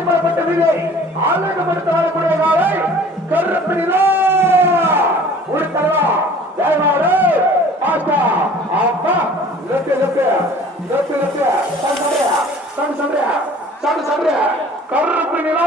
ஆட்சி பண்ணப்பட்ட வீடை ஆலயப்படுத்த ஆடக்கூடிய நாளை கருப்பினா ஒரு தலைவா தேவாடு பாஸ்டா அப்பா லெஃப்ட் லெஃப்ட் லெஃப்ட் லெஃப்ட் சன் சண்டையா சன் சண்டையா கருப்பினா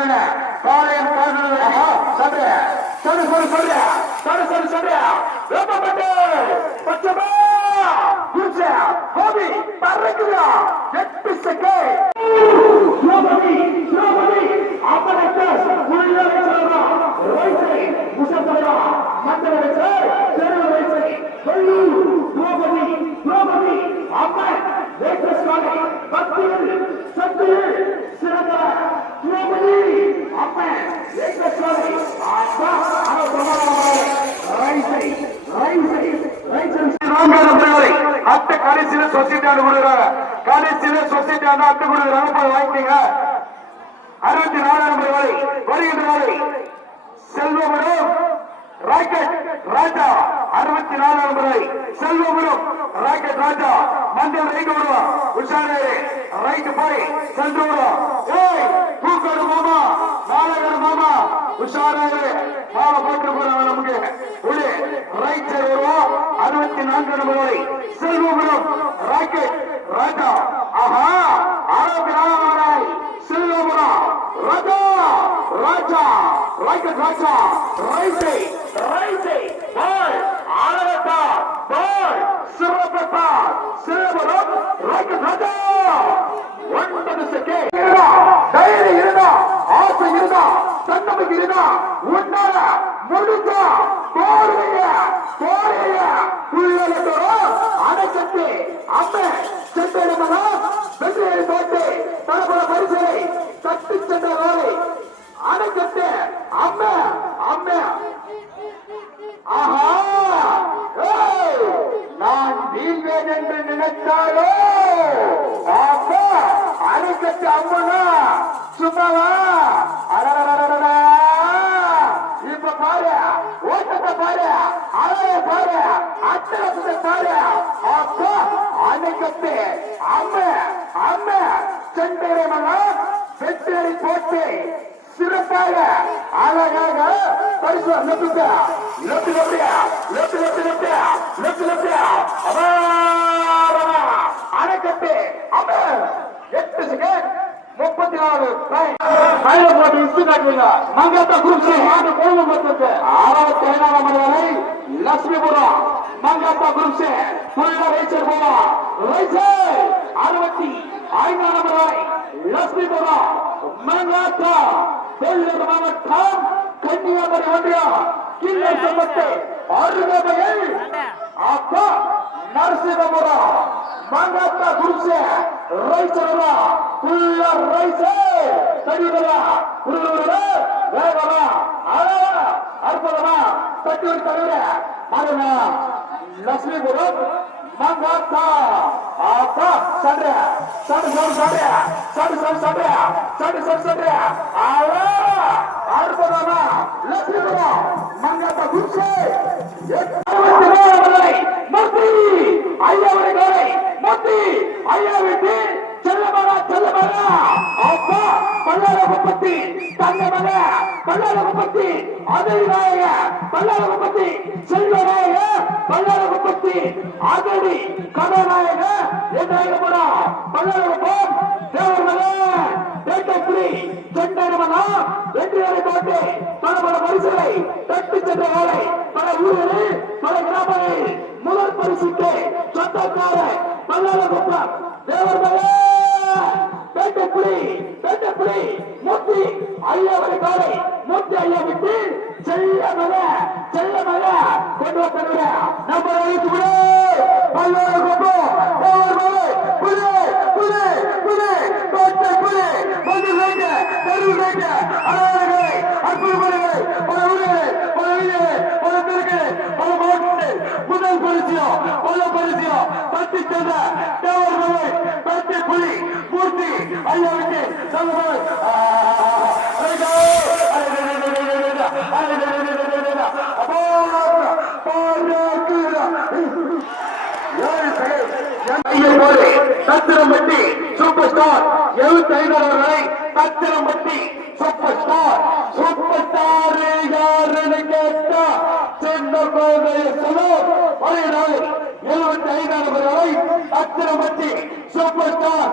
சொல்லுங்க. பாளையம் சொல்றேன் சொல்லு சொல்லு சொல்றேன் சொல்லு சொல்லு சொல்றேன் ரொம்ப பட்டு பச்சமா குடிச்சா கோபி பறக்குதா? எட்டு செகண்ட் திரௌபதி திரௌபதி அப்பனத்தை உள்ள கடைசியில சொசைட்டி அந்த அட்டு கொடுக்குறாங்க போய் வாங்கிக்கீங்க அறுபத்தி நாலாயிரம் ரூபாய் வருகின்ற வரை செல்வபுரம் ராக்கெட் ராஜா அறுபத்தி நாலாயிரம் ரூபாய். செல்வபுரம் ராக்கெட் ராஜா மஞ்சள் ரைட்டு விடுவா உஷாரே ரைட்டு போய் சென்று விடுவோம் ஏய் தூக்கடு மாமா நாலகர் மாமா. உஷாரே மாலை போட்டு போறாங்க நமக்கு. உடு ரைட் சைடு வருவோம் அறுபத்தி நான்கு நம்பர் செல்வபுரம் ராக்கெட் ரகா ஆஹா ஆரோக்கியமான செல்லபுரா ரகா ராஜா ரைட் ராஜா ரைட்டை ரைட்டை பால் ஆலவத்தா பால் சிறப்பத்தா சிறபுரம் ரைட் ராஜா. ஒன்பது செகண்ட் இருந்தா தைரியம் இருந்தா ஆசை இருந்தா தன்னமைக்கு இருந்தா உன்னால முடிஞ்சா போடுவீங்க போடுவீங்க உள்ள ஆனை கட்டி அம்மை சென்றெடுமனா வெற்றியை போட்டு ಅಕ್ಷರತೆ ಬಾಳೆ ಅಪ್ಪ ಅಣೆಕಟ್ಟೆ ಅಮ್ಮೆ ಅಮ್ಮೆ செந்தேரமன வெற்றி போட்டு சிறப்பாக அழகாக பரிசு left left left left left left left அபாரமா அணைக்கட்டு அமர் எட்டு செகண்ட் முப்பத்தி நாலு கையில போட்டு விட்டு காட்டுவீங்க மங்காத்தா குரூப் ஆறு கோலம் ஆறாவது பதினாறாம் லட்சுமிபுரம் நிமிஷம் புள்ள வைச்சர் போவா வைச்சர் அறுபத்தி ஐந்தாம் நம்பர் வரை லட்சுமி போவா மங்காத்தா கொல்லூர் மாவட்டம் கன்னியாகுமரி ஒன்றியம் கிள்ளை சம்பத்து அருகமையில் அப்பா நரசிம்மபுரா மங்காத்தா குறிச்ச ரைச்சரா புள்ள ரைச்சர் சரிவரா குருவரா வேகமா அழகா அற்புதமா தட்டி ஒரு தலைவர மரணம் லட்சுமிபுரம் மங்காத்தா. ஆத்தா சண்டை சடு சடு சண்டை சடு சடு சண்டை சடு சடு சண்டை ஆவா அற்புதமா. லட்சுமிபுரம் மங்காத்தா குச்சி மத்தி ஐயாவரை கோரை மத்தி ஐயா வீட்டு செல்லமரா செல்லமரா அப்பா பல்லாரகுப்பத்தி தங்கமல பல்லாரகுப்பத்தி அதிநாயக பல்லாரகுப்பத்தி செல்வரா பல்லார குப்பத்தி கதாநாயக என்று அழைக்கப்படும் பல்லார குப்பம் தேவர்களே வேட்டைக்குடி செண்டமனா வெற்றியாளை பல பல பரிசுகளை தட்டி சென்ற வேலை பல ஊர்களில் பல கிராமங்களில் முதல் பரிசுக்கு சொந்தக்கார பல்லார குப்பம் தேவர்களே பேட்டைப்புலி பேட்டைப்புலி மூர்த்தி ஐயாவது காலை மூர்த்தி ஐயா விட்டு செல்ல மக செல்ல மக கொண்டு வந்தனுடைய நம்ம வைத்து பல்லார குப்பம் கொண்டு தத்திரம்பட்டி சூப்பர் ஸ்டார் எழுபத்தி ஐந்தாவர்களை Thathirampatti super star super star யாருன்னு கேட்டா சின்ன குழந்தைய சொல்லும் ஒரே நாளில் எழுபத்தி ஐந்தாவர்களை தத்திரம்பட்டி சூப்பர் ஸ்டார்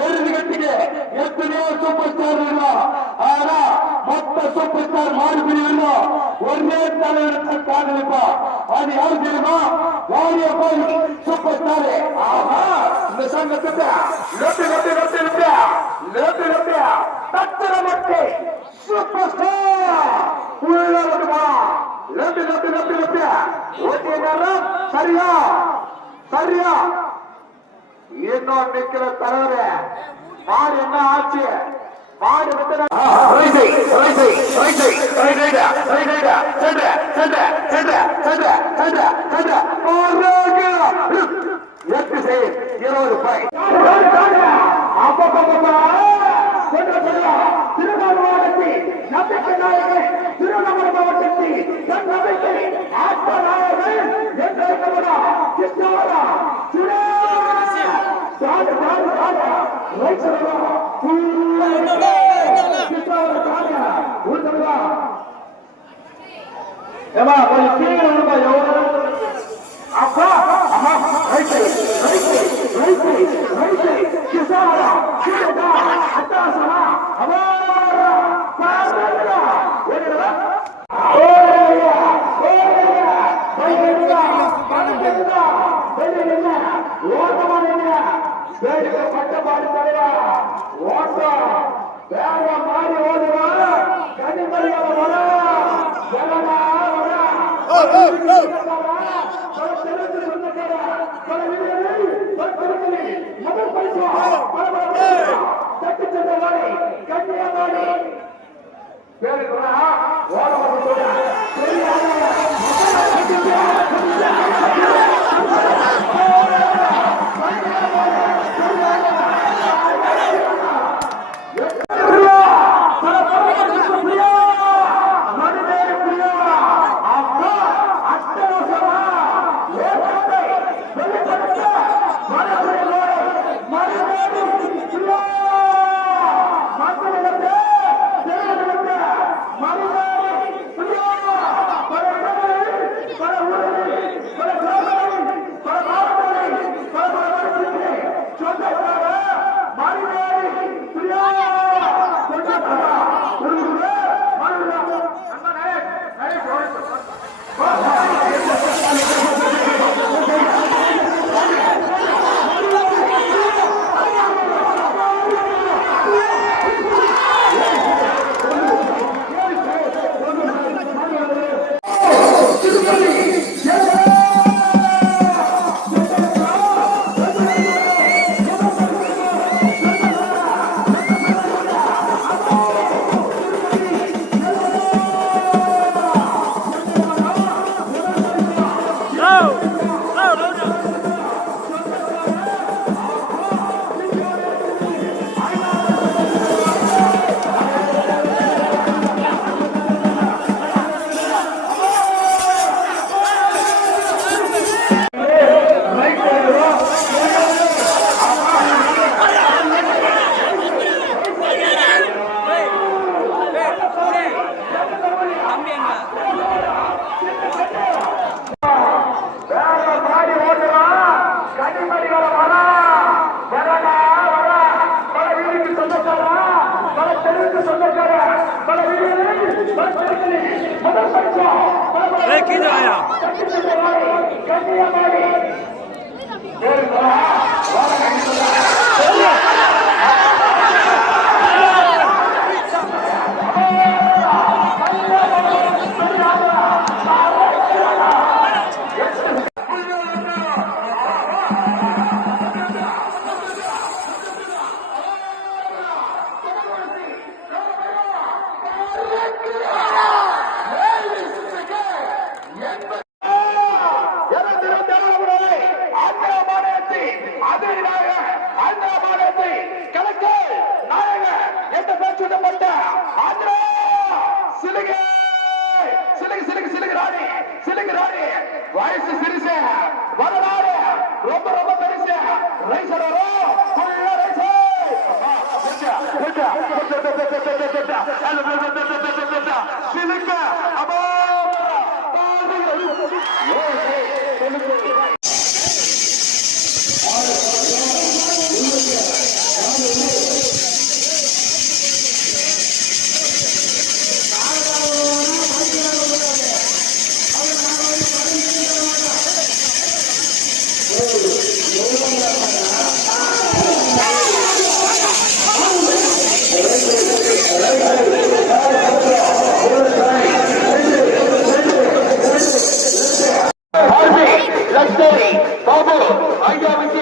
எழுதி கட்டிங்க எத்தனையோ சூப்பர் ஸ்டார் இருக்கலாம் ஆனா மொத்த சூப்பர் ஸ்டார் மாறுபடி இருந்தோம் ஒரே தலைவருக்கு காதலிப்பா. அது யாரு தெரியுமா? வாரிய போய் சூப்பர் ஸ்டார் ஆஹா இந்த சங்கத்துக்கு லட்டு லட்டு லட்டு லட்டு லட்டு லட்டு தத்திரமட்டி சூப்பர் ஸ்டார் உள்ள லட்டுமா லட்டு லட்டு லட்டு லட்டு ஓகே சரியா? சரியா? இன்னும் நிக்கிற தலைவரே மாடு என்ன ஆச்சு? వాడు ఇరవై రూపాయలు Right to the left. كما قلت வேறு আমি আমার ரொம்ப ரொம்ப பெருசு ரைசர் வரும் ஃபுல்லா ரைசு சிலுக்க அப்போ আইডিয়া